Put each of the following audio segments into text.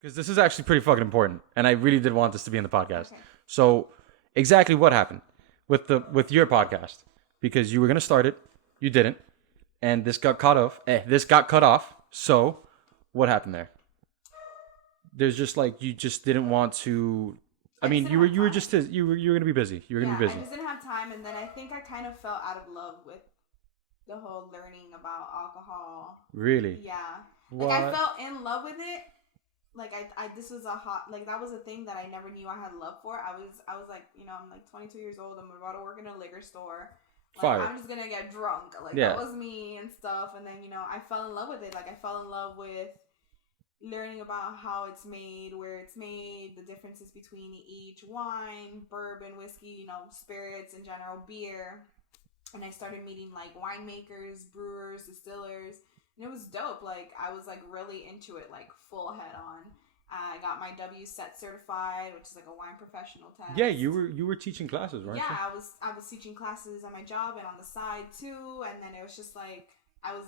because this is actually pretty fucking important, and I really did want this to be in the podcast. Okay. So, exactly what happened with your podcast? Because you were gonna start it, you didn't, and this got cut off. This got cut off. So, what happened there? There's just like you just didn't want to. I I just mean, didn't have you were time. just you were gonna be busy. You were gonna Yeah, be I busy. just didn't have time, and then I think I kind of fell out of love with the whole learning about alcohol. Really? Yeah, like I What? fell in love with it. Like I this was a hot, like that was a thing that I never knew I had love for. I was like, I'm like 22 years old. I'm about to work in a liquor store. Like Fire. I'm just gonna get drunk. Like Yeah. that was me and stuff. And then I fell in love with it. Like I fell in love with learning about how it's made, where it's made, the differences between each wine, bourbon, whiskey, spirits in general, beer. And I started meeting like winemakers, brewers, distillers, and it was dope. Like I was like really into it, like full head on. I got my WSET certified, which is like a wine professional test. Yeah, you were teaching classes, weren't Yeah, you? I was teaching classes at my job and on the side too, and then it was just like I was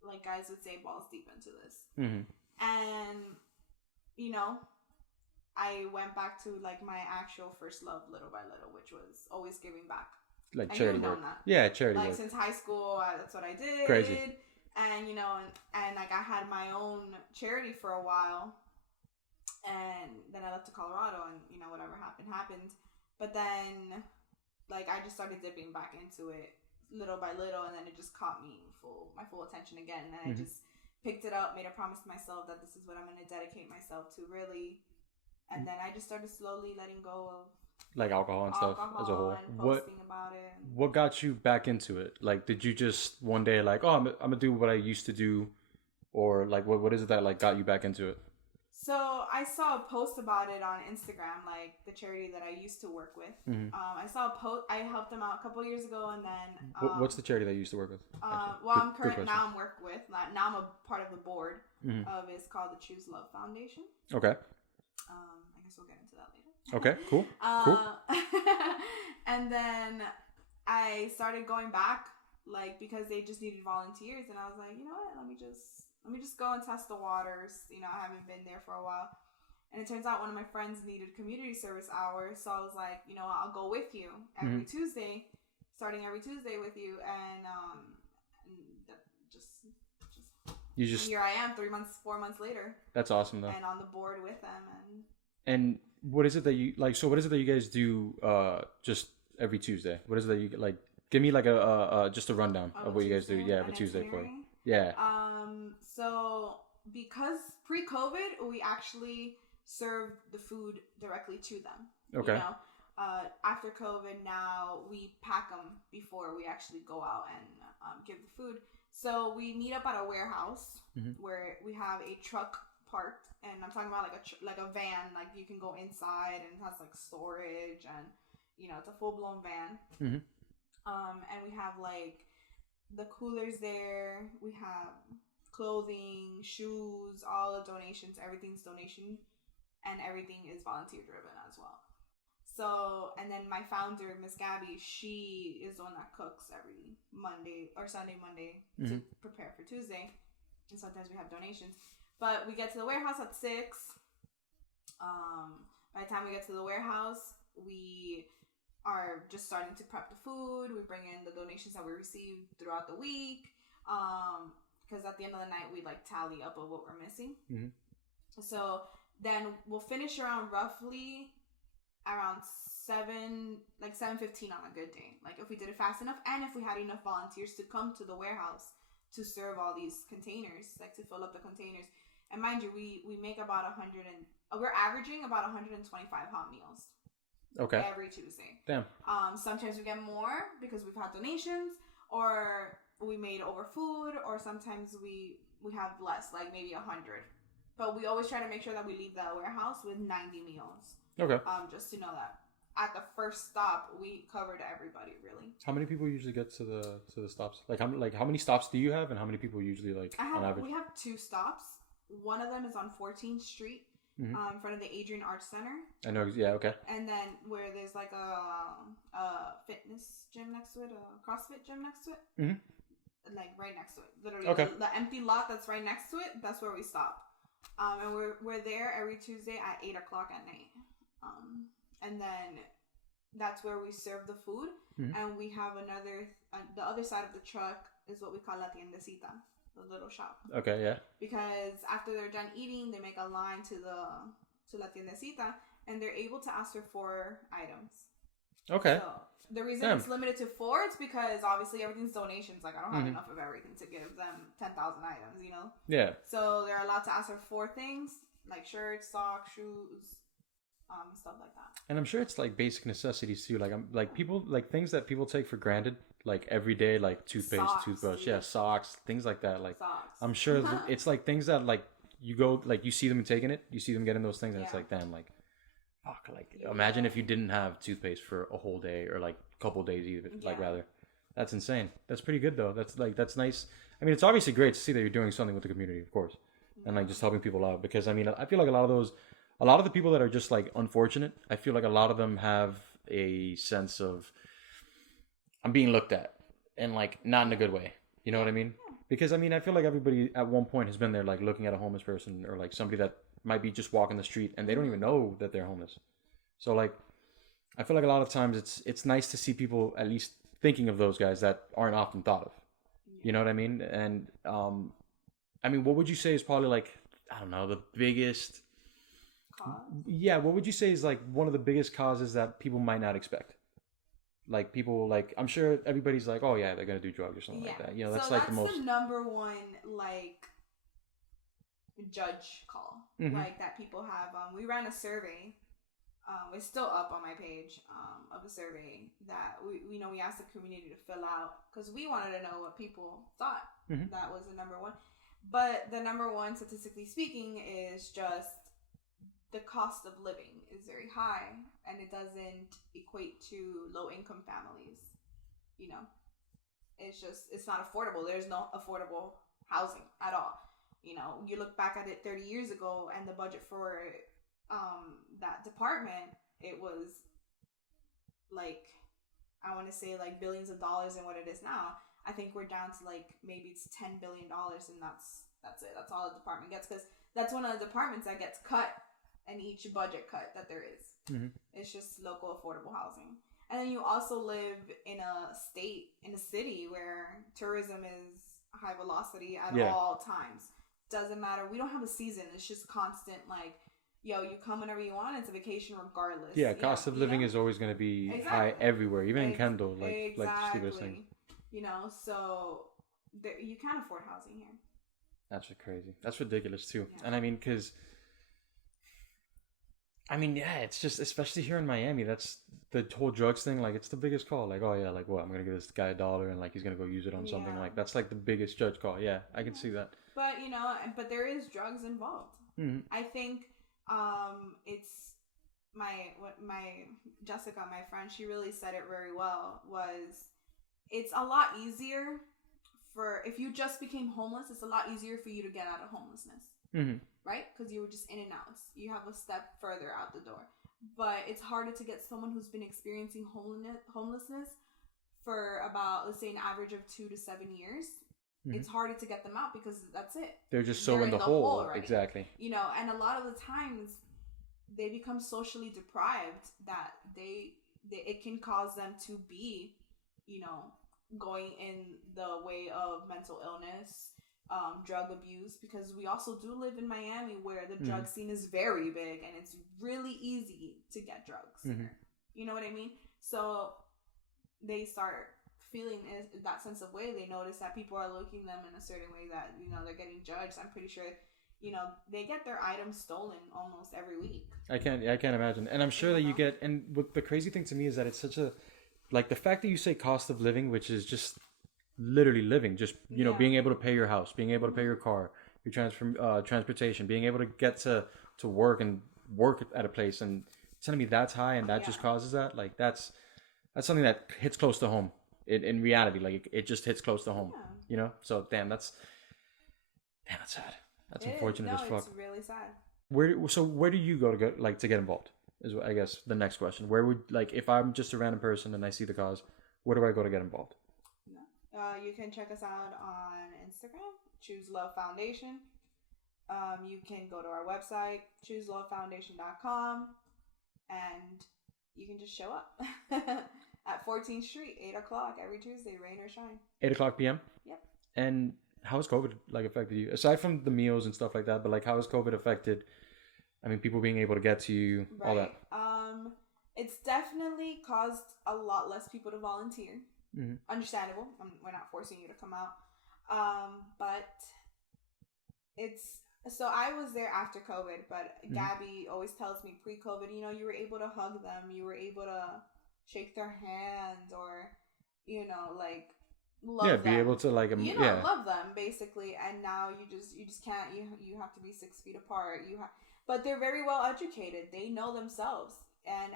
like guys would say balls deep into this. Mm-hmm. And I went back to like my actual first love little by little, which was always giving back. Like And charity you've work. known that. Yeah, charity Like work. since high school, that's what I did. Crazy. And and like I had my own charity for a while, and then I left to Colorado, and whatever happened. But then, like I just started dipping back into it little by little, and then it just caught me my full attention again, and I just picked it up, made a promise to myself that this is what I'm going to dedicate myself to, really. And then I just started slowly letting go of Like alcohol and stuff as a whole. and posting about it. What got you back into it? Like, did you just one day like, oh, I'm gonna do what I used to do, or like, what is it that like got you back into it? So I saw a post about it on Instagram, like the charity that I used to work with. Mm-hmm. I saw a post. I helped them out a couple years ago, and then What's the charity that you used to work with? well, I'm work with. Now I'm a part of the board Mm-hmm. of. It's called the Choose Love Foundation. Okay. I guess we'll get into that later. Okay. Cool. Cool. And then I started going back, like because they just needed volunteers, and I was like, you know what? Let me just go and test the waters. I haven't been there for a while. And it turns out one of my friends needed community service hours, so I was like, I'll go with you every Tuesday, starting every Tuesday with you, and just here I am 4 months later. That's awesome though. And on the board with them, And what is it that you like? So what is it that you guys do? Just every Tuesday. What is it that you like? Give me like a just a rundown of what you guys do. Yeah, every Tuesday for. Yeah. So because pre-COVID, we actually served the food directly to them. Okay. After COVID, now we pack them before we actually go out and give the food. So we meet up at a warehouse where we have a truck parked, and I'm talking about like a van, like you can go inside and it has like storage, and it's a full blown van. And we have like the coolers there. We have clothing, shoes, all the donations. Everything's donation, and everything is volunteer driven as well. So, and then my founder, Miss Gabby, she is the one that cooks every Monday or Sunday, Monday to prepare for Tuesday. And sometimes we have donations. But we get to the warehouse at 6. By the time we get to the warehouse, we are just starting to prep the food. We bring in the donations that we received throughout the week. Because at the end of the night, we like tally up of what we're missing. So then we'll finish roughly around 7:15 on a good day. Like if we did it fast enough, and if we had enough volunteers to come to the warehouse to serve all these containers, like to fill up the containers. And mind you, we make about we're averaging about 125 hot meals. Okay. Every Tuesday. Damn. Sometimes we get more because we've had donations, or we made over food, or sometimes we have less, like maybe 100. But we always try to make sure that we leave the warehouse with 90 meals. Okay. Just to know that at the first stop we covered everybody, really. How many people usually get to the stops? Like how many stops do you have, and how many people usually on average? We have 2 stops. One of them is on 14th Street, in front of the Adrian Arts Center. I know. Yeah. Okay. And then where there's like a fitness gym next to it, a CrossFit gym next to it. Like right next to it, literally. Okay. The empty lot that's right next to it. That's where we stop. And we're there every Tuesday at 8 o'clock at night. And then that's where we serve the food. And we have the other side of the truck is what we call la tiendecita, the little shop. Okay, yeah. Because after they're done eating, they make a line to la tiendecita, and they're able to ask for 4 items. Okay. So the reason it's limited to 4 is because obviously everything's donations. Like, I don't have enough of everything to give them 10,000 items, you know? Yeah. So they're allowed to ask for 4 things, like shirts, socks, shoes, stuff like that. And I'm sure it's like basic necessities too. Like people, like things that people take for granted, like every day, like toothpaste, Socks, toothbrush, dude. socks, things like that. Like Socks. I'm sure it's like things that like you go, like you see them taking it, you see them getting those things, and it's like, damn, like fuck, like imagine if you didn't have toothpaste for a whole day or like a couple of days even, like rather. That's insane. That's pretty good though. That's nice. I mean, it's obviously great to see that you're doing something with the community, of course, and like just helping people out, because I mean, I feel like a lot of the people that are just like unfortunate, I feel like a lot of them have a sense of I'm being looked at, and like not in a good way. You know what I mean? Because I mean, I feel like everybody at one point has been there, like looking at a homeless person or like somebody that might be just walking the street and they don't even know that they're homeless. So like, I feel like a lot of times it's nice to see people at least thinking of those guys that aren't often thought of. You know what I mean? And I mean, what would you say is probably like, I don't know, the biggest Cause? Yeah, what would you say is like one of the biggest causes that people might not expect? Like people, like I'm sure everybody's like, oh yeah, they're gonna do drugs or something like that. You know, that's like the most. That's the number one like judge call like that people have. We ran a survey. It's still up on my page of a survey that we asked the community to fill out because we wanted to know what people thought. That was the number one. But the number one, statistically speaking, is just the cost of living is very high, and it doesn't equate to low-income families. You know, it's not affordable. There's no affordable housing at all. You know, you look back at it 30 years ago, and the budget for that department, it was like, I want to say like billions of dollars, and what it is now, I think we're down to like maybe it's $10 billion, and that's it. That's all the department gets, because that's one of the departments that gets cut in each budget cut that there is. It's just local affordable housing. And then you also live in a city where tourism is high velocity at all times. Doesn't matter. We don't have a season. It's just constant, like, yo, you come whenever you want. It's a vacation regardless. Yeah, cost of living is always going to be high everywhere, even in Kendall, like the stupidest thing. You know, so you can't afford housing here. That's crazy. That's ridiculous too. Yeah. And I mean, because it's just, especially here in Miami, that's the whole drugs thing. Like, it's the biggest call. Like, oh yeah, like what? I'm gonna give this guy $1 and like he's gonna go use it on something. Like, that's like the biggest judge call. Yeah, I can see that. But but there is drugs involved. I think it's my Jessica, my friend, she really said it very well. It's a lot easier if you just became homeless. It's a lot easier for you to get out of homelessness. Right? Because you were just in and out. You have a step further out the door. But it's harder to get someone who's been experiencing homelessness for about, let's say, an average of 2 to 7 years. It's harder to get them out because that's it. They're just so in the hole. Exactly. You know, and a lot of the times they become socially deprived that it can cause them to be, you know, going in the way of mental illness, drug abuse, because we also do live in Miami where the drug scene is very big and it's really easy to get drugs here. You know what I mean? So they start feeling that sense of way. They notice that people are looking them in a certain way, that, you know, they're getting judged. I'm pretty sure, you know, they get their items stolen almost every week. I can't imagine. And I'm sure that you get, and what the crazy thing to me is that it's such a, like, the fact that you say cost of living, which is just literally living, just, you know, being able to pay your house, being able to pay your car, your transportation, being able to get to work and work at a place, and telling me that's high and that just causes that, like, that's something that hits close to home in reality. Like, it just hits close to home, you know? So that's sad. That's unfortunate as fuck. It's really sad. Where do you go to get involved is, I guess, the next question. Where would, like, if I'm just a random person and I see the cause, where do I go to get involved? You can check us out on Instagram, Choose Love Foundation. You can go to our website, chooselovefoundation.com, and you can just show up at 14th Street, 8 o'clock every Tuesday, rain or shine. 8 o'clock p.m.? Yep. And how has COVID like affected you? Aside from the meals and stuff like that, but like how has COVID affected, I mean, people being able to get to you, all that? It's definitely caused a lot less people to volunteer. Mm-hmm. Understandable. We're not forcing you to come out. But it's... So I was there after COVID, but Gabby always tells me pre-COVID, you know, you were able to hug them. You were able to shake their hands or, you know, like... love them. Be able to like love them basically, and now you just can't. You have to be 6 feet apart. But they're very well educated. They know themselves, and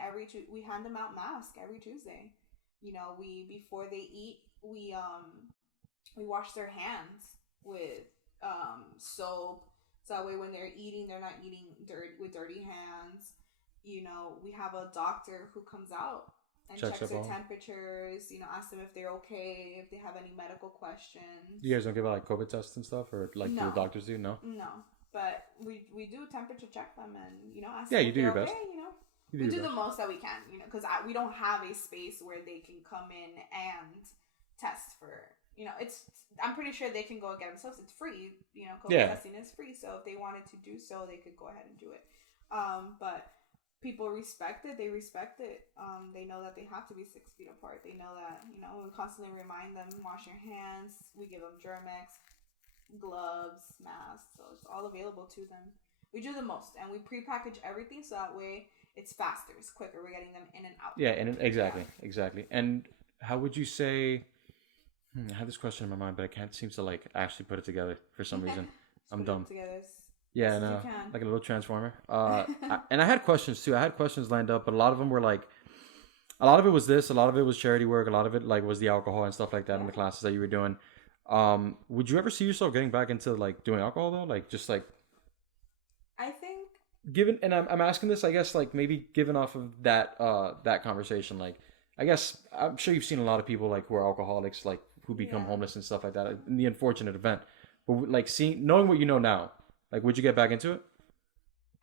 we hand them out masks every Tuesday. You know, before they eat, we wash their hands with soap, so that way when they're eating, they're not eating with dirty hands. You know, we have a doctor who comes out and checks their temperatures, you know, ask them if they're okay, if they have any medical questions. You guys don't give out like COVID tests and stuff, or like the doctors do? No, but we do temperature check them and, you know, ask them if you do your best. Okay, you know, we do the most that we can, you know, because we don't have a space where they can come in and test for, you know, I'm pretty sure they can go and get themselves. It's free, you know, COVID testing is free, so if they wanted to do so, they could go ahead and do it. But people respect it. They respect it. They know that they have to be 6 feet apart. They know that, you know, we constantly remind them, wash your hands. We give them Germex, gloves, masks. So it's all available to them. We do the most. And we prepackage everything so that way it's faster. It's quicker. We're getting them in and out. Yeah, exactly. And how would you say... I had this question in my mind, but I can't seem to like actually put it together for some reason. I'm dumb. Yeah, no, like a little transformer. And I had questions too. I had questions lined up, but a lot of them were like, a lot of it was this, a lot of it was charity work, a lot of it like was the alcohol and stuff like that in the classes that you were doing. Would you ever see yourself getting back into like doing alcohol though? Like just like, I think given, and I'm asking this, I guess like maybe given off of that conversation, like I guess I'm sure you've seen a lot of people like who are alcoholics, like who become homeless and stuff like that in the unfortunate event. But like knowing what you know now. Like, would you get back into it?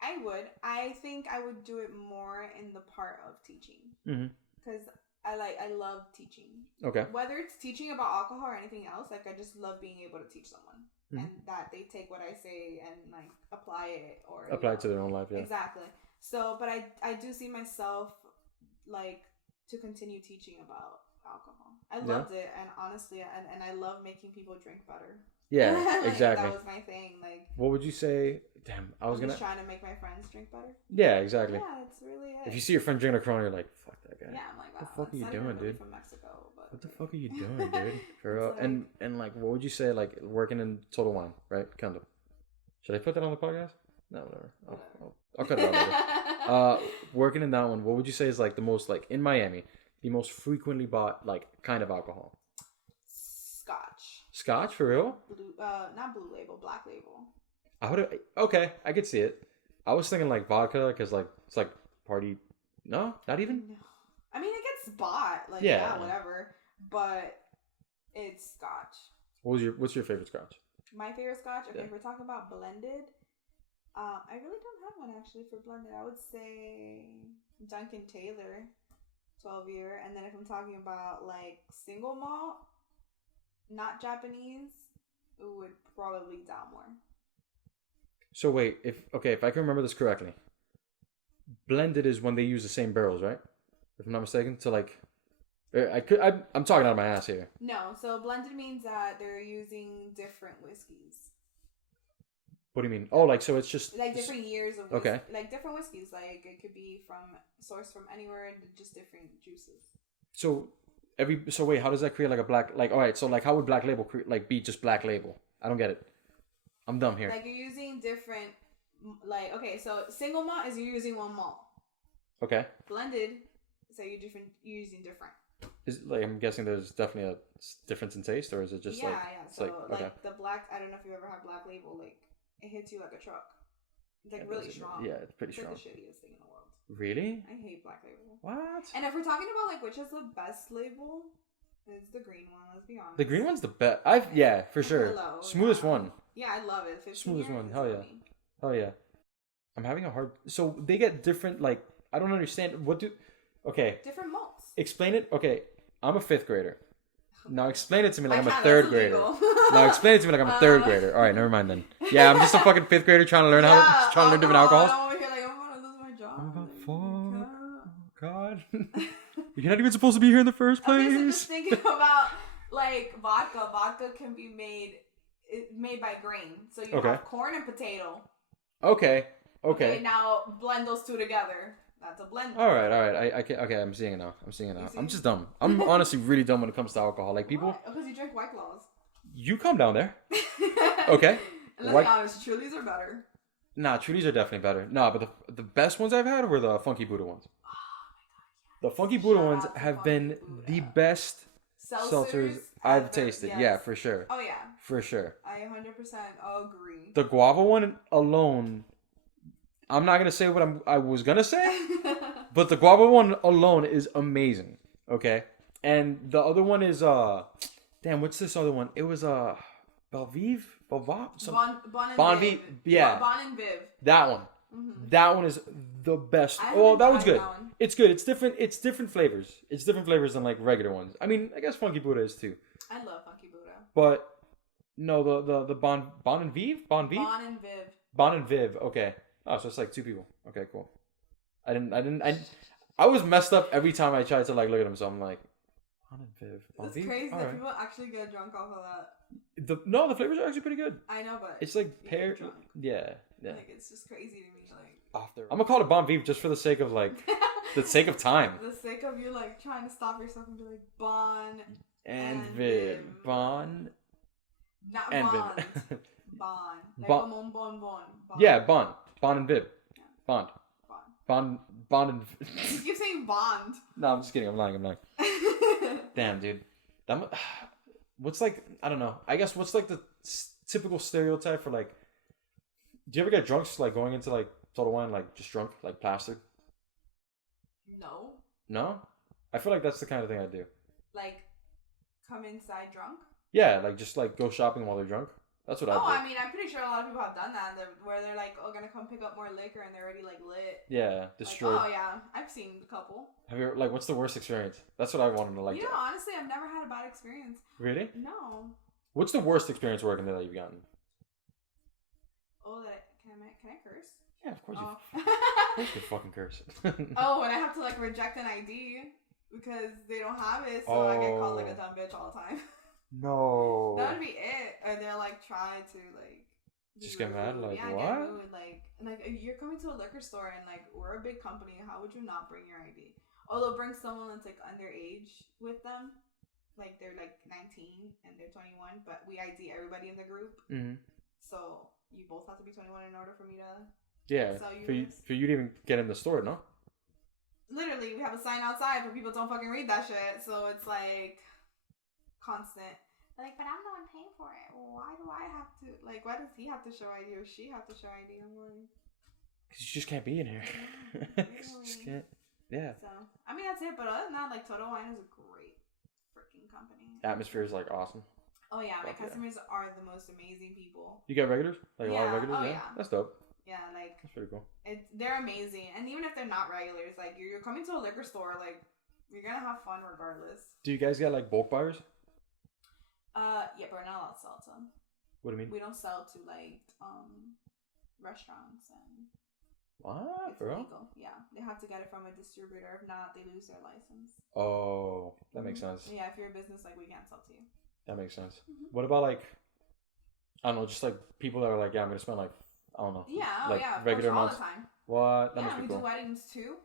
I would. I think I would do it more in the part of teaching. Because I love teaching. Okay. Whether it's teaching about alcohol or anything else, like, I just love being able to teach someone. And that they take what I say and, like, apply it. Or apply it to their own life, yeah. Exactly. So, but I do see myself, like, to continue teaching about alcohol. I loved it. And honestly, and I love making people drink better. Yeah, like, exactly. That was my thing. Like, what would you say? Damn, I was just trying to make my friends drink better. Yeah, exactly. Yeah, that's really it. If you see your friend drinking a Corona, you're like, "Fuck that guy." Yeah, I'm like, what the fuck are you doing, really dude? From Mexico, but what the fuck are you doing, dude? For real. Like, and like, what would you say? Like, working in Total Wine, right? Kind of. Should I put that on the podcast? No, whatever. I'll cut it out later. Working in that one, what would you say is like the most, like in Miami, the most frequently bought like kind of alcohol? Scotch, for real? Not blue label, black label. I could see it. I was thinking like vodka, because like it's like party. No, not even. No. I mean, it gets bought, like whatever, but it's Scotch. What's your favorite Scotch? My favorite Scotch. Okay, if we're talking about blended, I really don't have one actually for blended. I would say Duncan Taylor, 12-year, and then if I'm talking about like single malt. Not Japanese, it would probably Dalmore. So wait, if I can remember this correctly, blended is when they use the same barrels, right? If I'm not mistaken. So like, I'm talking out of my ass here. No, so blended means that they're using different whiskeys. What do you mean? Oh, like so it's just like different years of whiskey, like different whiskeys. Like it could be sourced from anywhere, just different juices. So wait, how does that create like a black, like, all right, so like how would black label be just black label? I don't get it. I'm dumb here. Like you're using different, like, okay, so single malt is you're using one malt. Okay. Blended, so you're using different. Is like, I'm guessing there's definitely a difference in taste, or is it just yeah. So like the black, I don't know if you ever had black label, like it hits you like a truck. It's like really strong. Yeah, it's pretty strong. It's like the shittiest thing in the world. Really? I hate black label. What? And if we're talking about like which is the best label, it's the green one. Let's be honest. The green one's the best. For sure. Smoothest one. Yeah, I love it. 15 Smoothest years one. is Hell yeah. yummy. Oh yeah. I'm having a hard. So they get different. Like I don't understand. What do? Okay. Different malts. Explain it. Okay. I'm a fifth grader. Now explain it to me like I'm a That's third grader. illegal. Now explain it to me like I'm a third grader. All right, never mind then. Yeah, I'm just a fucking fifth grader trying to learn different alcohols. I'm over here like I'm gonna lose my job. I'm about Like, fuck. God. You're not even supposed to be here in the first place. Okay, so just thinking about like vodka. Vodka can be made by grain. So you have corn and potato. Okay. Now blend those two together. That's a blend. All right. I can. Okay, I'm seeing it now. I'm just dumb. I'm honestly really dumb when it comes to alcohol. Like people. Because you drink White Claws. You calm down there. Okay. Let's be honest, Trulies are better. Nah, Trulies are definitely better. Nah, but the best ones I've had were the Funky Buddha ones. Oh my god. The Funky Buddha ones have been the best seltzers I've tasted. Yes. Yeah, for sure. Oh yeah. For sure. I 100% agree. The guava one alone, I'm not gonna say what I was gonna say, but the guava one alone is amazing. Okay, and the other one is damn, what's this other one? It was Belvive, Bon Bon Viv, yeah, Bon and Viv. That one. Mm-hmm. That one is the best. That one's good. that one. It's good. It's different. It's different flavors. It's different flavors than like regular ones. I mean, I guess Funky Buddha is too. I love Funky Buddha. But no, the Bon and Viv, Bon and Viv. Bon and Viv. Okay. Oh, so it's like two people. Okay, cool. I was messed up every time I tried to like look at them. So I'm like, Bon and Viv. It's crazy that people actually get drunk off of that. The flavors are actually pretty good. I know, but it's like pear. Yeah. Like it's just crazy to me. Like I'm gonna call it Bon Viv just for the sake of like the sake of time. The sake of you like trying to stop yourself and be like Bon and Viv. Bon. Not and Bond. Viv. Bon. Like Bon. Bon. Yeah, Bon. Bon and Viv. Yeah. Bond. Bond. Bond and. You keep saying Bond. No, I'm just kidding. I'm lying. Damn, dude. What's like? I don't know. I guess what's like the typical stereotype for like? Do you ever get drunk like going into like total wine like just drunk like plastic? No. No, I feel like that's the kind of thing I do. Like, come inside drunk. Yeah, like just like go shopping while they're drunk. That's what I do. I mean, I'm pretty sure a lot of people have done that, where they're like, oh, gonna come pick up more liquor, and they're already like lit. Yeah, destroyed. Like, oh yeah, I've seen a couple. Have you ever, like, what's the worst experience? That's what I wanted to like. You know, honestly, I've never had a bad experience. Really? No. What's the worst experience working there that you've gotten? Oh, can I curse? Yeah, of course Oh. Of course you fucking curse. Oh, and I have to like reject an ID because they don't have it, so I get called like a dumb bitch all the time. No. That would be it. Or they'll like try to like just get mad, like yeah, what? Get rude. Like you're coming to a liquor store and like we're a big company. How would you not bring your ID? Or they'll bring someone that's like underage with them, like they're like 19 and they're 21, but we ID everybody in the group. Mm-hmm. So you both have to be 21 in order for me to. Yeah. For you to even get in the store, no? Literally, we have a sign outside for people don't fucking read that shit. So it's like constant. Like, but I'm the one paying for it. Why do I have to? Like, why does he have to show ID or she have to show ID? I'm like, because you just can't be in here. Really? Just can't. Yeah. So I mean that's it. But other than that, like Total Wine is a great freaking company. Atmosphere is like awesome. Oh yeah, my customers are the most amazing people. You get regulars? Like a lot of regulars? Oh, yeah. That's dope. Yeah, like that's pretty cool. They're amazing, and even if they're not regulars, like you're coming to a liquor store, like you're gonna have fun regardless. Do you guys get like bulk buyers? Yeah, but we're not allowed to sell to them. What do you mean? We don't sell to like restaurants and. What, it's bro? illegal. Yeah, they have to get it from a distributor. If not, they lose their license. Oh, that makes sense. Yeah, if you're a business, like we can't sell to you. That makes sense. Mm-hmm. What about like, I don't know, just like people that are like, yeah, I'm gonna spend like, I don't know. Yeah, like regular amounts all the time. What? That yeah, we cool. do weddings too.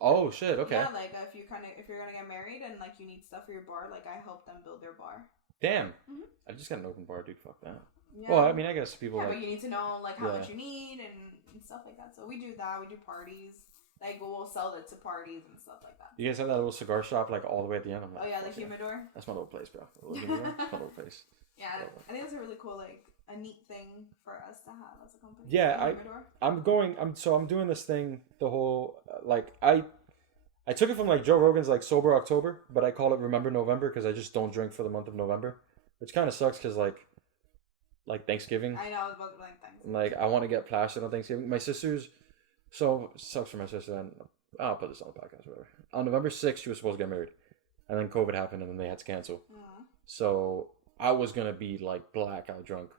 Oh shit! Okay. Yeah, like if you're gonna get married and like you need stuff for your bar, like I help them build their bar. Damn. Mm-hmm. I just got an open bar, dude. Fuck that. Yeah. Well, I mean, I guess people. Yeah, like, but you need to know like how much you need and stuff like that. So we do that. We do parties. Like we'll sell it to parties and stuff like that. You guys have that little cigar shop like all the way at the end. I'm like, oh yeah, the humidor. That's my little place, bro. That's my little place. Yeah, I think it's a really cool, like a neat thing for us to have as a company. Yeah, I'm doing this thing. The whole like I took it from like Joe Rogan's like Sober October, but I call it Remember November because I just don't drink for the month of November, which kind of sucks because like like Thanksgiving. I know, I was about to like Thanksgiving. Like I want to get plastered on Thanksgiving. My sister's so sucks for my sister, and I'll put this on the podcast, whatever. On November 6th, she was supposed to get married, and then COVID happened, and then they had to cancel. So I was gonna be like blackout drunk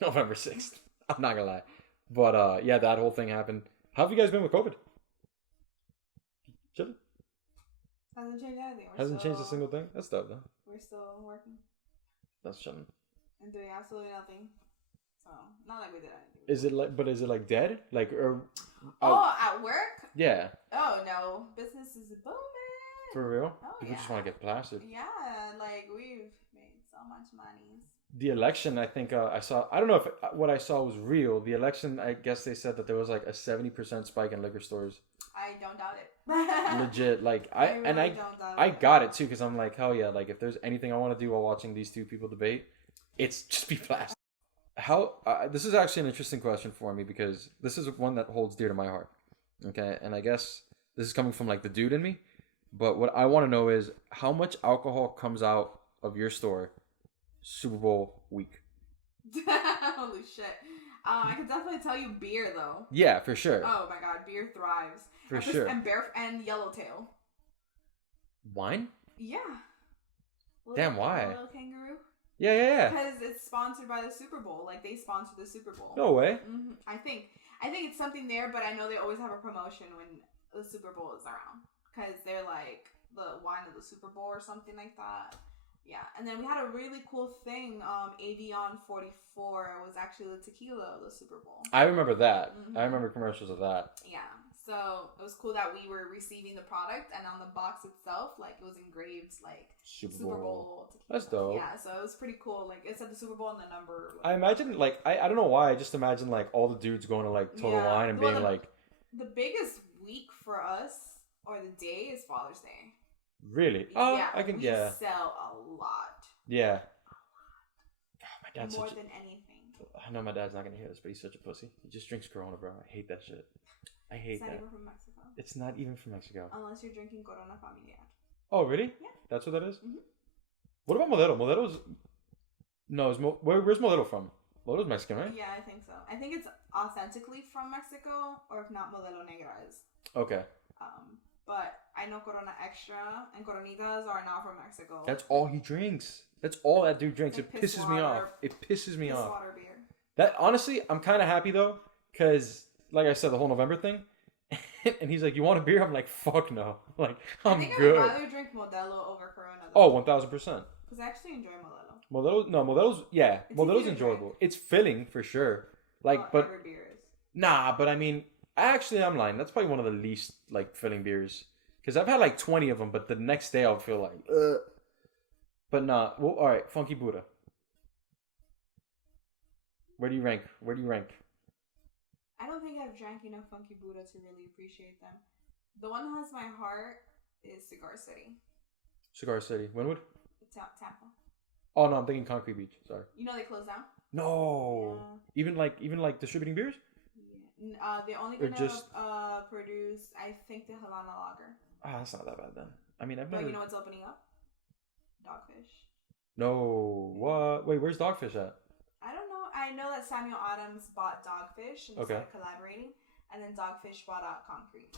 November 6th. I'm not gonna lie, but yeah, that whole thing happened. How have you guys been with COVID? Chilling. Hasn't changed anything. Hasn't changed a single thing. That's dope, though. We're still working That's chilling. and doing absolutely nothing. So not like we did anything. Is it like? But is it like dead? Like or? At work? Yeah. Oh no, business is booming. For real? Oh, People yeah. just want to get plastered. Yeah, like we've made so much money. The election, I think I saw. I don't know if what I saw was real. The election, I guess they said that there was like a 70% spike in liquor stores. I don't doubt it. Legit, like I got it too because I'm like, hell yeah! Like if there's anything I want to do while watching these two people debate, it's just be plastered. How this is actually an interesting question for me because this is one that holds dear to my heart. Okay, and I guess this is coming from like the dude in me. But what I want to know is how much alcohol comes out of your store Super Bowl week? Holy shit. I can definitely tell you beer though. Yeah, for sure. Oh my god, beer thrives. For sure. And yellowtail. Wine? Yeah. Damn, why? Little kangaroo. Yeah. Because it's sponsored by the Super Bowl. Like they sponsor the Super Bowl. No way. Mm-hmm. I think it's something there, but I know they always have a promotion when the Super Bowl is around. Because they're like the wine of the Super Bowl or something like that. Yeah, and then we had a really cool thing. Avion 44 was actually the tequila of the Super Bowl. I remember that. Mm-hmm. I remember commercials of that. Yeah, so it was cool that we were receiving the product, and on the box itself, like it was engraved like Super Bowl tequila. That's dope. Yeah, so it was pretty cool. Like it said the Super Bowl and the number. I imagine like I don't know why. I just imagine like all the dudes going to like Total Wine and being like. The biggest week for us or the day is Father's Day. Really? Oh, yeah, I can. We sell a lot. Yeah. Oh, my dad's more than anything. I know my dad's not gonna hear this, but he's such a pussy. He just drinks Corona, bro. I hate that shit. I hate that. It's not even from Mexico. It's not even from Mexico. Unless you're drinking Corona Familiar. Oh, really? Yeah. That's what that is? Mm-hmm. What about Modelo? Modelo's... No, where's Modelo from? Modelo's Mexican, right? Yeah, I think so. I think it's authentically from Mexico, or if not, Modelo Negra is. Okay. But I know Corona Extra and Coronitas are not from Mexico. That's all he drinks. That's all that dude drinks. It pisses me off. It pisses me off. Water beer. That honestly, I'm kind of happy though, because like I said, the whole November thing, and he's like, "You want a beer?" I'm like, "Fuck no!" Like I'm good. I would rather drink Modelo over Corona. Oh, 1000%. Because I actually enjoy Modelo. Modelo's enjoyable. It's filling for sure. Like, but every beer is. Nah, but I mean, I'm lying. That's probably one of the least like filling beers. Because I've had like 20 of them, but the next day I'll feel like, ugh. But nah. Well, all right, Funky Buddha. Where do you rank? I don't think I've drank enough Funky Buddha to really appreciate them. The one that has my heart is Cigar City. Cigar City. Winwood? Tampa. Oh no, I'm thinking Concrete Beach. Sorry. You know they closed down? No. Yeah. Even like distributing beers? Yeah. They're only gonna produce, I think, the Havana Lager. Ah, that's not that bad then. I mean, I've never. But you know what's opening up? Dogfish. No. What? Wait, where's Dogfish at? I don't know. I know that Samuel Adams bought Dogfish and started collaborating, and then Dogfish bought out Concrete.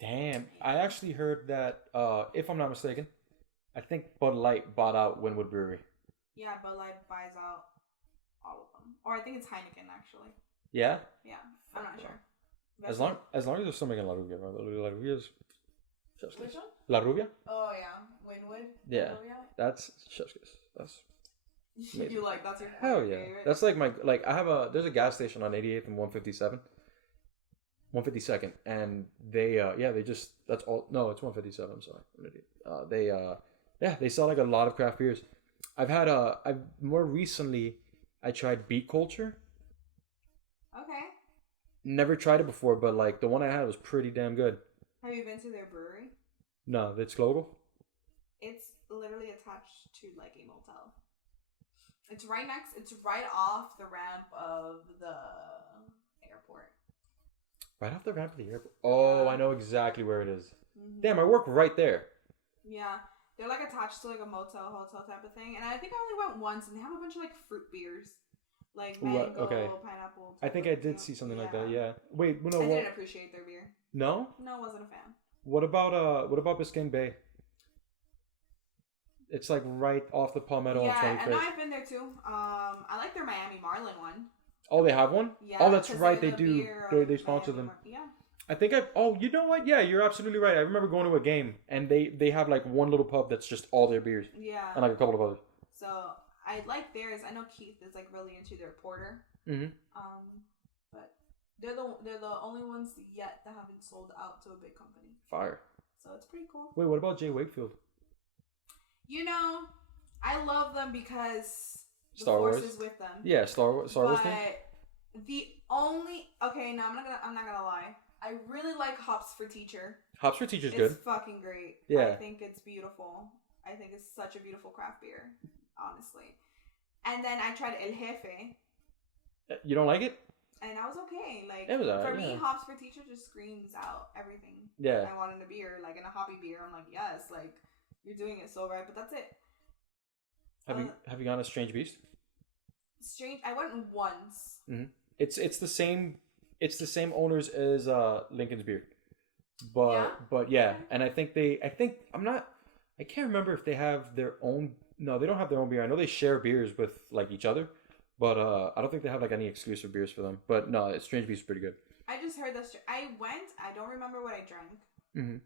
Damn. I actually heard that, if I'm not mistaken, I think Bud Light bought out Winwood Brewery. Yeah, Bud Light buys out all of them. Or I think it's Heineken, actually. Yeah? Yeah. I'm not sure. As long as there's something in La Rubia, bro. La Rubia's chef's kiss. Which one? La Rubia? Oh, yeah. Winwood? Yeah. That's chef's kiss. That's amazing. You like, that's your Hell yeah. favorite? That's like there's a gas station on 88th and 152nd, and that's all. No, it's 157. I'm sorry. I'm an idiot. They sell like a lot of craft beers. I've more recently, I tried Beat Culture. Okay. Never tried it before, but like the one I had was pretty damn good. Have you been to their brewery? No, it's local. It's literally attached to like a motel. It's right off the ramp of the airport. Right off the ramp of the airport. Oh, I know exactly where it is. Mm-hmm. Damn, I work right there. Yeah, they're like attached to like a motel, hotel type of thing. And I think I only went once, and they have a bunch of like fruit beers. like What? mango, Okay. pineapple. I think I did see something like that. Yeah. Wait. No. I What? didn't appreciate their beer. No. No, wasn't a fan. What about Biscayne Bay? It's like right off the Palmetto on 25th. And I've been there too. I like their Miami Marlin one. Oh, they have one? Yeah. Oh, that's right. They do. They sponsor them. Yeah. I think oh, you know what? Yeah, you're absolutely right. I remember going to a game and they have like one little pub that's just all their beers. Yeah. And like a couple of others. So I like theirs. I know Keith is like really into their porter. Mm-hmm. But they're the only ones yet that haven't sold out to a big company. Fire. So it's pretty cool. Wait, what about Jay Wakefield? You know, I love them because the Star Force Wars is with them. Yeah, Star Wars thing. No, I'm not gonna lie. I really like Hops for Teacher. Hops for Teacher's It's good. fucking great. Yeah. I think it's beautiful. I think it's such a beautiful craft beer, honestly. And then I tried El Jefe. You don't like it? And I was okay. Like it was for me, Hops for Teacher just screams out everything. Yeah. I wanted a beer, like in a hoppy beer. I'm like, yes, like you're doing it so right. But that's it. Have you gone to Strange Beast? Strange. I went once. Mm-hmm. It's the same. It's the same owners as Lincoln's Beer, but yeah, and I can't remember if they have their own. No, they don't have their own beer. I know they share beers with like each other, but I don't think they have like any exclusive beers for them. But no, Strange Beast is pretty good. I just heard this. I went. I don't remember what I drank. Mm-hmm.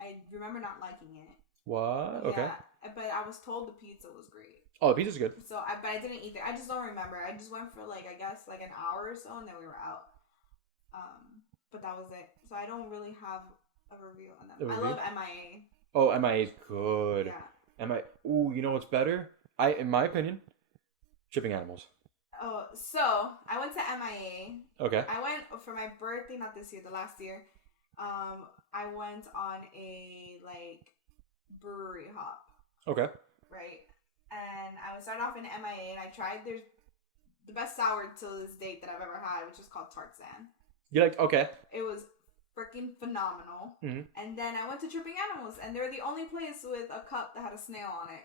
I remember not liking it. What? Okay. Yeah, but I was told the pizza was great. Oh, the pizza's good. So, but I didn't eat there. I just don't remember. I just went for like, I guess like an hour or so, and then we were out. But that was it. So I don't really have a review on them. I love MIA. Oh, MIA is good. Yeah. Ooh, you know what's better? In my opinion, Shipping Animals. Oh, so I went to MIA. Okay. I went for my birthday, not this year, the last year. I went on a like brewery hop. Okay. Right. And I started off in MIA, and I tried the best sour to this date that I've ever had, which is called Tarzan. You're like, okay. It was freaking phenomenal. Mm-hmm. And then I went to Tripping Animals, and they're the only place with a cup that had a snail on it.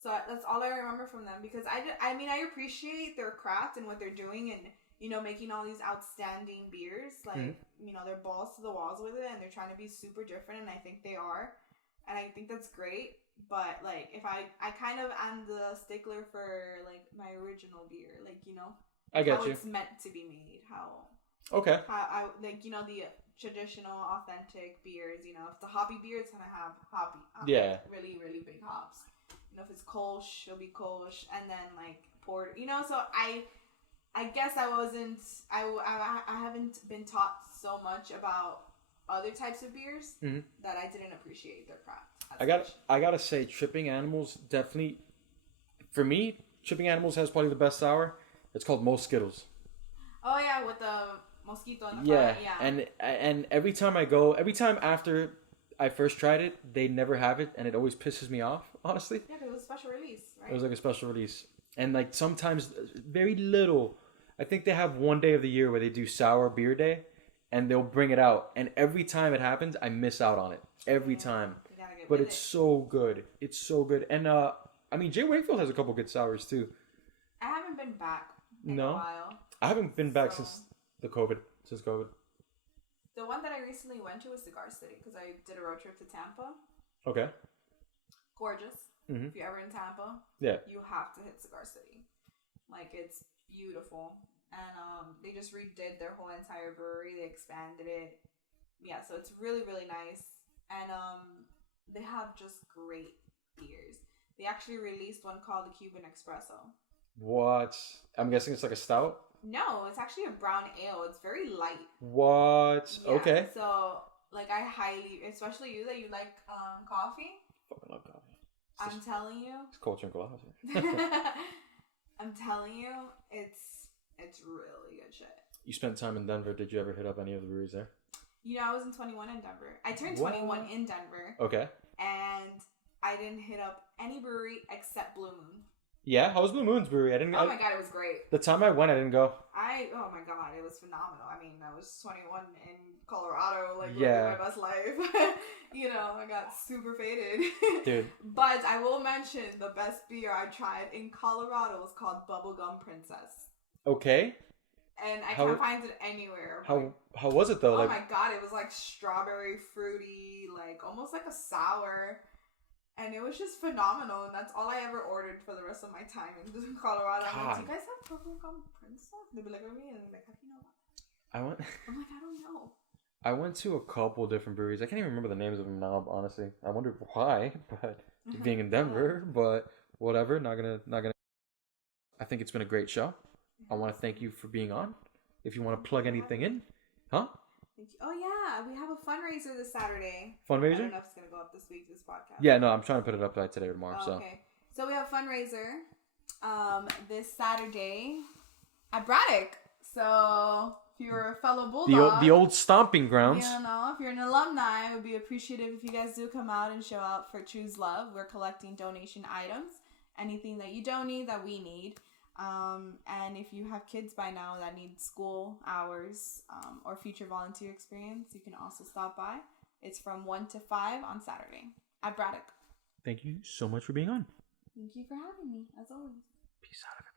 So that's all I remember from them, because I appreciate their craft and what they're doing, and you know, making all these outstanding beers. Like, you know, they're balls to the walls with it, and they're trying to be super different, and I think they are, and I think that's great. But like, if I kind of am the stickler for like my original beer, like, you know, I get how you. it's meant to be made, how I like, you know, the traditional authentic beers, you know, if it's a hoppy beer, it's gonna have hoppy, really, really big hops. You know, if it's Kolsch, it'll be Kolsch, and then like porter, you know. So I guess I haven't been taught so much about other types of beers that I didn't appreciate their craft. I gotta say, Tripping Animals definitely, for me, Tripping Animals has probably the best sour. It's called Most Skittles. Oh yeah, with the mosquito in the front. Yeah. And every time after I first tried it, they never have it, and it always pisses me off, honestly. Yeah, because it was a special release, right? It was like a special release. And like sometimes very little. I think they have one day of the year where they do sour beer day, and they'll bring it out. And every time it happens, I miss out on it. Every time. But it's so good. It's so good. And I mean, Jay Wakefield has a couple good sours too. I haven't been back in a while. I haven't been back since COVID. The one that I recently went to was Cigar City, because I did a road trip to Tampa. Okay. Gorgeous. Mm-hmm. If you're ever in Tampa, you have to hit Cigar City. Like, it's beautiful. And they just redid their whole entire brewery. They expanded it. Yeah, so it's really, really nice. And they have just great beers. They actually released one called the Cuban Espresso. What? I'm guessing it's like a stout? No, it's actually a brown ale. It's very light. What? Yeah, okay. So, like, I highly, especially you that you like coffee. Fucking love coffee. I'm telling you. It's culture and coffee. I'm telling you, it's really good shit. You spent time in Denver. Did you ever hit up any of the breweries there? You know, I was in 21 in Denver. I turned 21 in Denver. Okay. And I didn't hit up any brewery except Blue Moon. Yeah? How was Blue Moon's brewery? Oh my god, it was great. The time I went, I didn't go. Oh my god, it was phenomenal. I mean, I was 21 in Colorado, like, living my best life. You know, I got super faded. Dude. But I will mention the best beer I tried in Colorado was called Bubblegum Princess. Okay. And I can't find it anywhere. How was it though? Oh my god, it was like strawberry fruity, like almost like a sour. And it was just phenomenal, and that's all I ever ordered for the rest of my time in Colorado. I'm like, do you guys have purple gum Prince stuff? They'd be like, oh yeah, and I'm like, how do you know about that? I'm like, I don't know. I went to a couple different breweries. I can't even remember the names of them now, honestly. I wonder why, but being in Denver, but whatever. Not gonna. I think it's been a great show. I want to thank you for being on. If you want to plug anything in, huh? Thank you. Oh yeah, we have a fundraiser this Saturday. Fundraiser? I don't know if it's gonna go up this week. This podcast. Yeah, no, I'm trying to put it up by today or tomorrow. Okay, so we have a fundraiser this Saturday at Braddock. So if you're a fellow Bulldog, the old stomping grounds. You know, if you're an alumni, it would be appreciative if you guys do come out and show out for Choose Love. We're collecting donation items, anything that you don't need that we need. And if you have kids by now that need school hours or future volunteer experience, you can also stop by. It's from 1 to 5 on Saturday at Braddock. Thank you so much for being on. Thank you for having me, as always. Peace out, everybody.